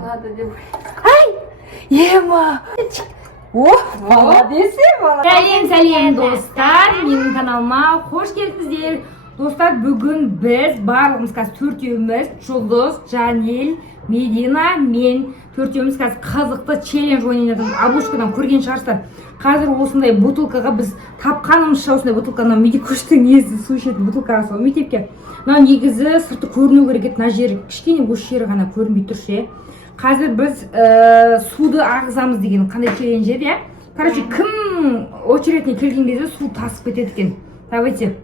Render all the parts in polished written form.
Надо деп. Ема! О, молодец, молодец. Сәлем достар, менің каналыма қош келдіңіздер. Достар, бүгін біз барлығымыз қазір төртеуміз, Жұлдыз, Жанел, Медина, мен төртеуміз қазір қызықты челлендж ойнап жатырмыз. Обложкадан көрген шығарсыздар. Қазір осындай бутылкаға біз тапқанымызша осындай бутылканы медикоштың несі су ішетін бутылкаға салып мектепке. Мынау негізі сырты көріну керек еді, мына жері кішкене осы жері ғана көрінбей тұршы. Қазір біз суды ағызамыз деген қандай челлендж еді, иә? Короче, кім очередіне келген кезде су тасып кетеді екен. Давайте.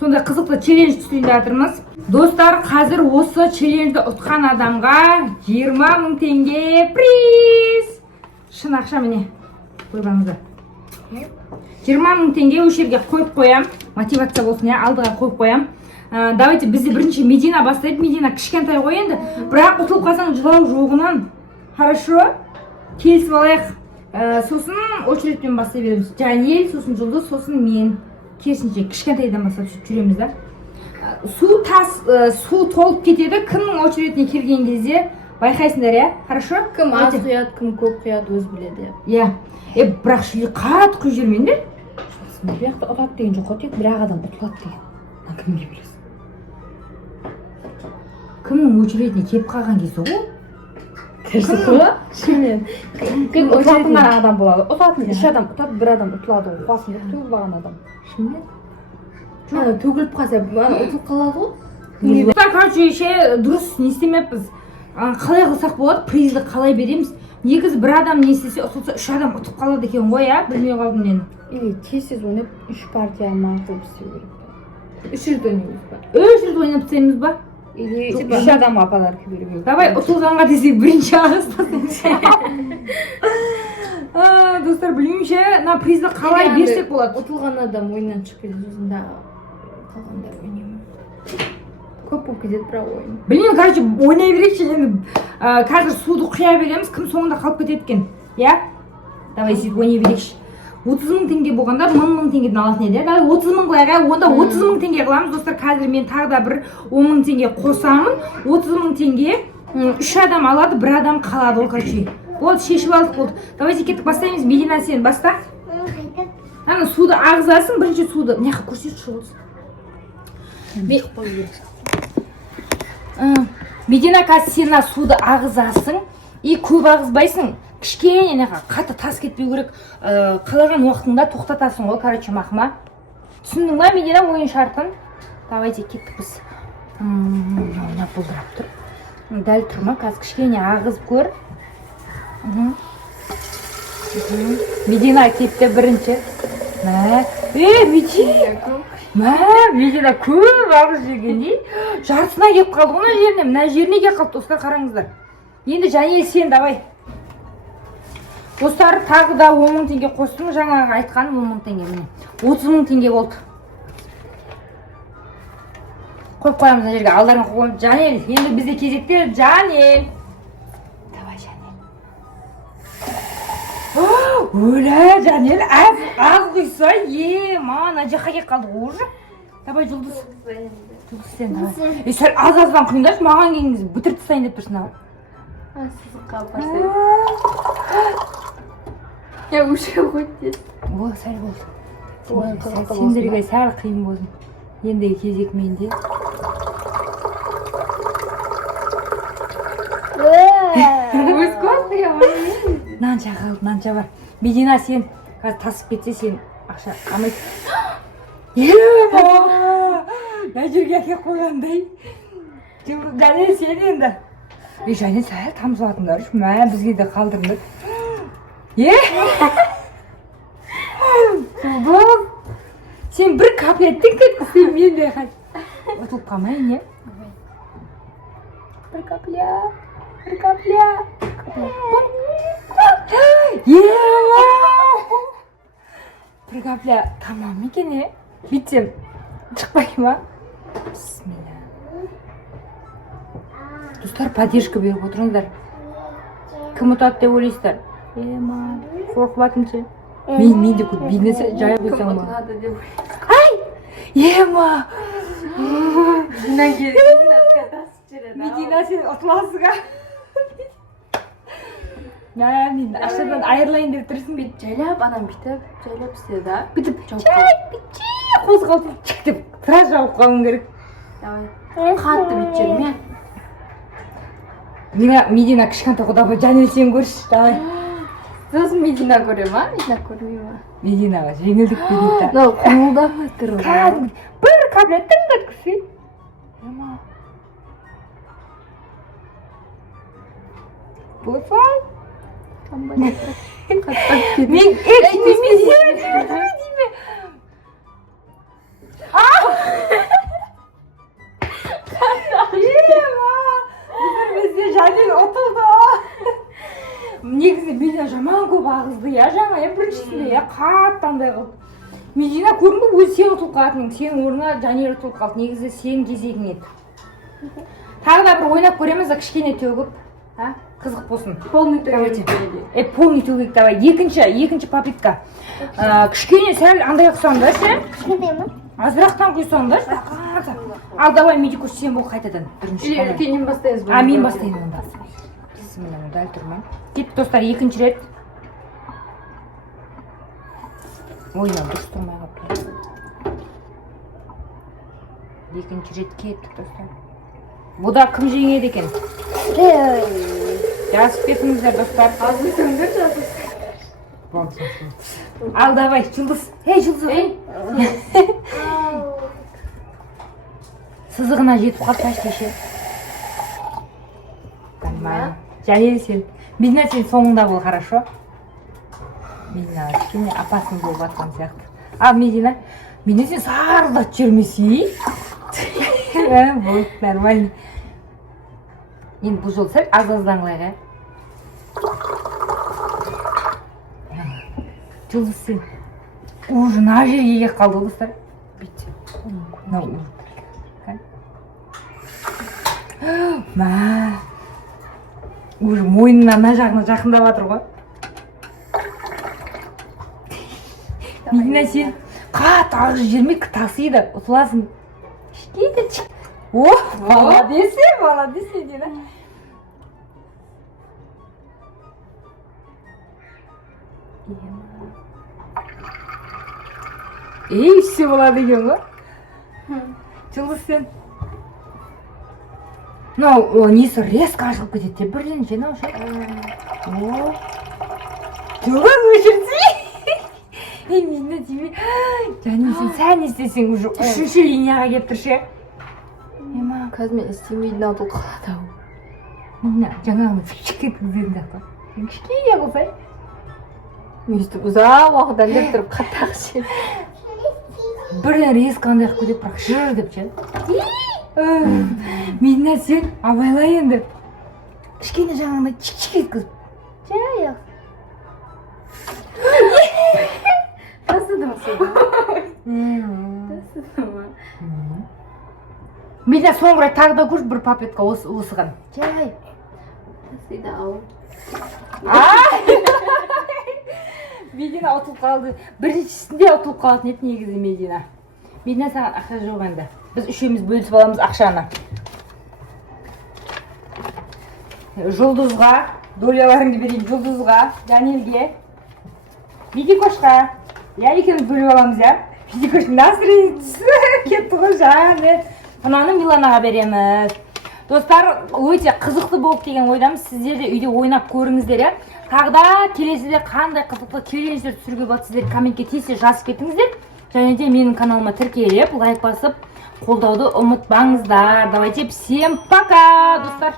Сондай қызықты челлендж түсірейін деп жатырмыз. Достар, қазір осы челленджді ұтқан адамға 20 000 теңге приз. Шын ақша міне. Қойбаңыздар. 20 000 теңге осы жерге қойып қоям. Мотивация болсын, иә, алдыға қойып қоям. Давайте бізде бірінші Медина бастайды. Медина кішкентай ғой енді. Бірақ ұтылып қалсаң жылау жоғынан. Хорошо? Келісіп алайық. Сосын очередпен бастай береміз. Жанел, сосын Жұлдыз, сосын мен. Керісінше кішкентайдан бастап жүреміз да. Су толып кетеді. Кімнің очередіне келген кезде байқайсыңдар, иә? Хорошо? Кім аз құяды, кім көп құяды өз біледі. Иә. Бірақ шілі қатты құй жүрмейін де. Бір жақта ұтады деген жоқ, тек бір ақ адам ұтылады деген. Кімге білесің? Кімнің очередіне келіп қалған кезде ғой? Шынымен. Кім ұтылатын адам болады. Ұтатын 3 адам ұтады, 1 адам ұтылады. Қуасында төгіп алған адам. Шынымен? Жоқ, төгіліп қалса, ұтылып қалады ғой. Короче, дұрыс не істемеппіз. Қалай қылсақ болады? Призді қалай береміз? Негізі бір адам не істесе ұтылса 3 адам ұтып қалады екен ғой, иә? Білмей қалдым мен. Тез ойнап 3 партия маңызды істеу керек. 3 рет ойнаймыз ба? 3 рет ойнап тастаймыз ба? Или 3 адамға подарка беру керек. Давай, ұтылғанға десек бірінші ағызбасың. Достар, білмеймше, на призді қалай берсек болады? Ұтылған адам ойыннан шығып кетеді, өзінде қалғандар ойнаймын. Көп болып кетеді бірақ ойын. Білмеймін, короче, ойнай берейікші, енді қазір суды құя береміз, кім соңында қалып кетеді екен, иә? Давай, сөйтіп ойнай берейікші. 30 000 теңге болғанда 10 000 теңгеден алатын еді. Давай 30 000 қылайық, онда 30 000 теңге қыламыз. Достар, қазір мен тағы да бір 10 000 теңге қосамын. 30 000 теңге 3 адам алады, 1 адам қалады ол, короче. Болды, шешіп алдық болды. Давайте кеттік бастаймыз. Медина, сен баста. Ана суды ағызасың, бірінші суды. Мына жаққа көрсетші болсын. Медина, қазір сен суды ағызасың и көп ағызбайсың. Кішкене қатты тас кетпеу керек. Қалаған уақытында тоқтатасың ғой, короче, мақыма. Түсіндің ба, Медина, ойын шартын? Давайте кеттік біз. Ойнап бұлдырап тұр. Дәл тұрма, қазір кішкене ағызып көр. Медина кетті бірінші. Медина көп ағыз жүргендей. Жартысына кеп қалды ғой, мына жеріне кеп қалды, достар, қараңыздар. Енді Жанел, сен давай. Достар, тағы да 10 000 теңге қостым, жаңағы айтқаным 10 000 теңге міне. 30 000 теңге болды. Қойып қоямыз мына жерге, алдарына қойып. Жанел, енді бізде кезекте Жанел. Давай, Жанел. Өлә, Жанел, аз құйса, мана жаққа кеп қалды ғой уже. Давай, Жұлдыз. Жұлдыз, сен давай. Сәл аз-аздан құйыңдаршы, маған келіңіз, бүтіріп тастайын деп тұрсың, давай. Сызыққа бастайды. Уже қойды. О, сәл болды. Сендерге сәл қиын болсын. Ендегі кезек менде. Өз көз қиямай. Нанша қалды, нанша бар. Медина, сен қазір тасып кетсе, сен ақша қамайды. Мына жерге әкеп қойғандай. Жанел, сен енді. Жанел, сәл тамсылатыңдар. Бізге де қалдырыңдар. Жұлдыз, сен бір капля тік кеткісі мен де қай. Ұтылып қалмайын, не? Бір капля. Бір капля тамам екен, е? Бүйтсем шықпай ма? Бисмилля. Достар, поддержка беріп отырыңдар. Кім ұтады деп ойлайсыздар? Қорқып атымшы. Мен де көп бейнесі жайып өтсем ба? Кім ұтады деп Ема! Медина, сен ұтыласыз ға? Мен ақшадан айырылайын деп тұрсың бе? Жайлап анан бүйтіп, жайлап істе да. Бүйтіп қозғалтып чик деп тұра жауып қалуың керек. Давай. Қатты бүйтіп жүрме. Медина кішкентай құдабы Жанел сен көрші. Давай. Сосын Медина көре ма? Медина көрмей ма? Мединаға жеңілдік берейді. Мынау қуылдамай тұр ғой. Кәдімгі бір капля тың өткізсей. Болсай. Мен Жанел ұтылды. Негізі Медина жаман көп ағызды, жаңа біріншісінде қатты андай қылды. Медина көрінбі өзі сен ұтылып қалатының, сен орнына Жанел ұтылып қалды. Негізі сен кезегің еді. Тағы да бір ойнап көреміз, кішкене төгіп. Қызық болсын. Полный төгіп. Полный төгіп, давай. Екінші попытка. Кішкене сәл андай құсаң да сен. Кішкентай ма? Азырақтан құйсаң да. Ал давай медикуш сен бол қайтадан. Или сенен бастаймыз. Мен бастайын онда. Бисмилlah, дәл тұрман. Кетті достар, екінші рет. Ойна, дұрыс тұрмай қалыпты. Екінші рет кетті достар. Бұда кім жеңеді екен? Жазып кетіңіздер достар. Азбысыңдар жазып. Ал давай, Жұлдыз. Жұлдыз. Сызығына жетіп қалып тәштеше. Жанел сен. Медина сен соңында бол, хорошо? Медина кішкене апасын болып атқан сияқты. Ал Медина сен сарылдат жүрмесей. Болды, нормально. Енді бұл жол сәл аз-аздаңлайға. Жұлдыз сен. Уже на жерге келіп қалды достар. Бүйтіп. Уже мойнына мына жағына жақындап жатыр ғой. Медина сен қатты ағыз жермей тасиды, ұтыласың. О, молодец, Медина. Все болады екен ғой. Жұлдыз сен. Несі резко ашылып кетеді, бірден жинау ше. Жұлдыз өшірсей. Медина тебе. Жанел сен сән істесең уже үшінші линияға кеп тұр ше. Қазір мен істемейді ұтылып қалады ау. Медина жаңағыны кішкене кізгенді ақы. Кішкене қылсай. Мен өстіп ұзақ уақыт әндеп тұрып қатты ше. Бірден резко андай қып кетеді, бірақ жыр деп ше. Медина сен абайлай енді. Кішкене жаңағыны чик-чик еткізіп. Жай ақ. Тасыды ма сені? Тасыды ма? Медина соңғы рет тағы да көрші бір попытка осыған. Жай. Тасыды ау. Медина ұтылып қалды. Біріншісінде ұтылып қалатын еді негізі Медина. Медина саған ақша жоқ енді. Біз үшеуміз бөлісіп аламыз ақшаны. Жұлдызға, доляларыңды берейін Жұлдызға, Жанелге, Медикошқа. Екеуміз бөліп аламыз, Медикош настроениесі кетті ғой Жанел. Мынаны Миланаға береміз. Достар, өте қызықты болды деген ойдамыз. Сіздер де үйде ойнап көріңіздер. Тағда келесіде қандай қызықты челлендждер түсіруге болады, сіздер комментке тез жазып кетіңіздер. Және де менің каналыма тіркеліп, лайк басып, қолдауды ұмытпаңыздар. Давайте, всем пока, достар.